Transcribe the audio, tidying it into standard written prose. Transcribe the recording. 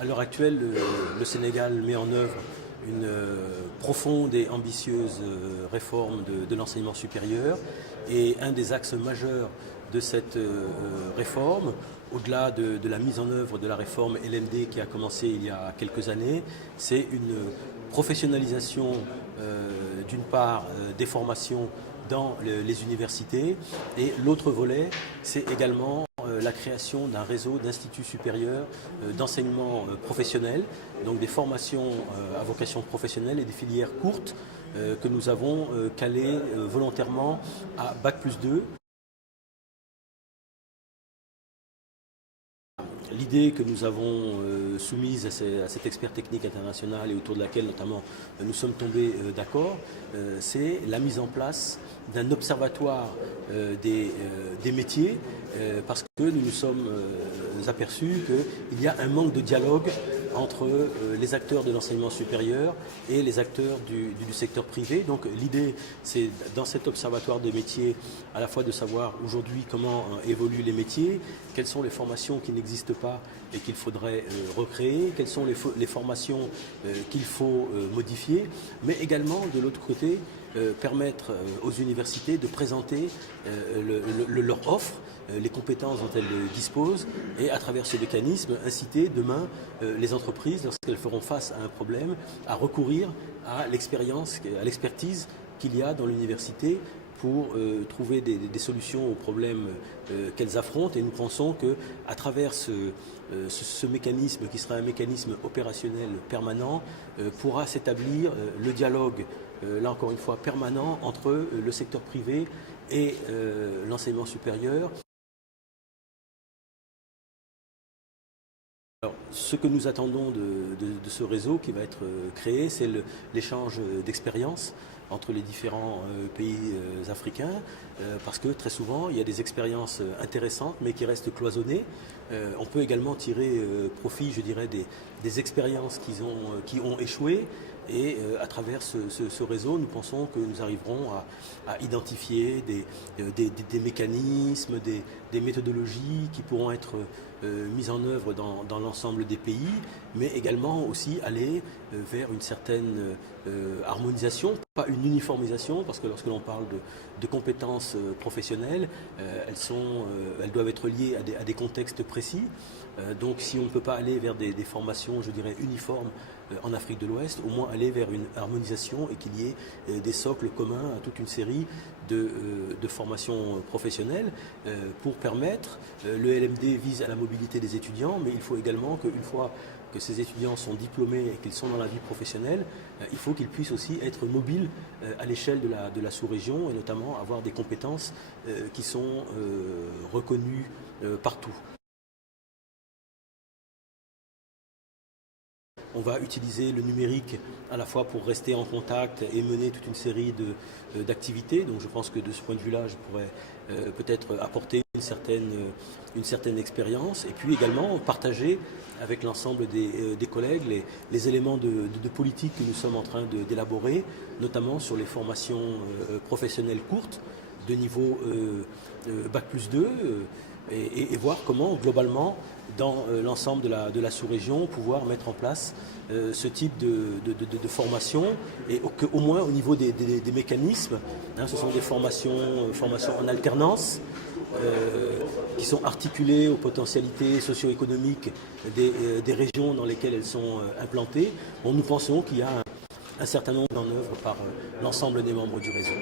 À l'heure actuelle, le Sénégal met en œuvre une profonde et ambitieuse réforme de l'enseignement supérieur, et un des axes majeurs de cette réforme, au-delà de la mise en œuvre de la réforme LMD qui a commencé il y a quelques années, c'est une professionnalisation d'une part des formations dans les universités, et l'autre volet, c'est également la création d'un réseau d'instituts supérieurs d'enseignement professionnel, donc des formations à vocation professionnelle et des filières courtes que nous avons calées volontairement à Bac+2. L'idée que nous avons soumise à cet expert technique international et autour de laquelle notamment nous sommes tombés d'accord, c'est la mise en place d'un observatoire des métiers, parce que nous nous sommes aperçus qu'il y a un manque de dialogue entre les acteurs de l'enseignement supérieur et les acteurs du secteur privé. Donc l'idée, c'est dans cet observatoire des métiers, à la fois de savoir aujourd'hui comment évoluent les métiers, quelles sont les formations qui n'existent pas et qu'il faudrait recréer, quelles sont les formations qu'il faut modifier, mais également de l'autre côté, permettre aux universités de présenter leur offre, les compétences dont elles disposent, et à travers ce mécanisme, inciter demain les entreprises, lorsqu'elles feront face à un problème, à recourir à l'expérience, à l'expertise qu'il y a dans l'université pour trouver des solutions aux problèmes qu'elles affrontent. Et nous pensons qu'à travers ce mécanisme, qui sera un mécanisme opérationnel permanent, pourra s'établir le dialogue, là encore une fois permanent, entre le secteur privé et l'enseignement supérieur. Alors, ce que nous attendons de ce réseau qui va être créé, c'est l'échange d'expériences entre les différents pays africains, parce que très souvent, il y a des expériences intéressantes, mais qui restent cloisonnées. On peut également tirer profit, je dirais, des expériences qui ont échoué. Et à travers ce réseau, nous pensons que nous arriverons à identifier des mécanismes, des méthodologies qui pourront être mises en œuvre dans l'ensemble des pays, mais également aussi aller vers une certaine harmonisation, pas une uniformisation, parce que lorsque l'on parle de compétences professionnelles, elles doivent être liées à des contextes précis. Donc si on ne peut pas aller vers des formations, je dirais, uniformes en Afrique de l'Ouest, au moins aller vers une harmonisation et qu'il y ait des socles communs à toute une série de formations professionnelles pour permettre, le LMD vise à la mobilité des étudiants, mais il faut également qu'une fois que ces étudiants sont diplômés et qu'ils sont dans la vie professionnelle, il faut qu'ils puissent aussi être mobiles à l'échelle de la sous-région, et notamment avoir des compétences qui sont reconnues partout. On va utiliser le numérique à la fois pour rester en contact et mener toute une série d'activités. Donc je pense que de ce point de vue-là, je pourrais peut-être apporter une certaine expérience, et puis également partager avec l'ensemble des collègues les éléments de politique que nous sommes en train d'élaborer, notamment sur les formations professionnelles courtes de niveau Bac+2, et voir comment globalement dans l'ensemble de la sous-région pouvoir mettre en place ce type de formation, et qu'au moins au niveau des mécanismes, ce sont des formations en alternance qui sont articulées aux potentialités socio-économiques des régions dans lesquelles elles sont implantées. Bon, nous pensons qu'il y a un certain nombre en œuvre par l'ensemble des membres du réseau.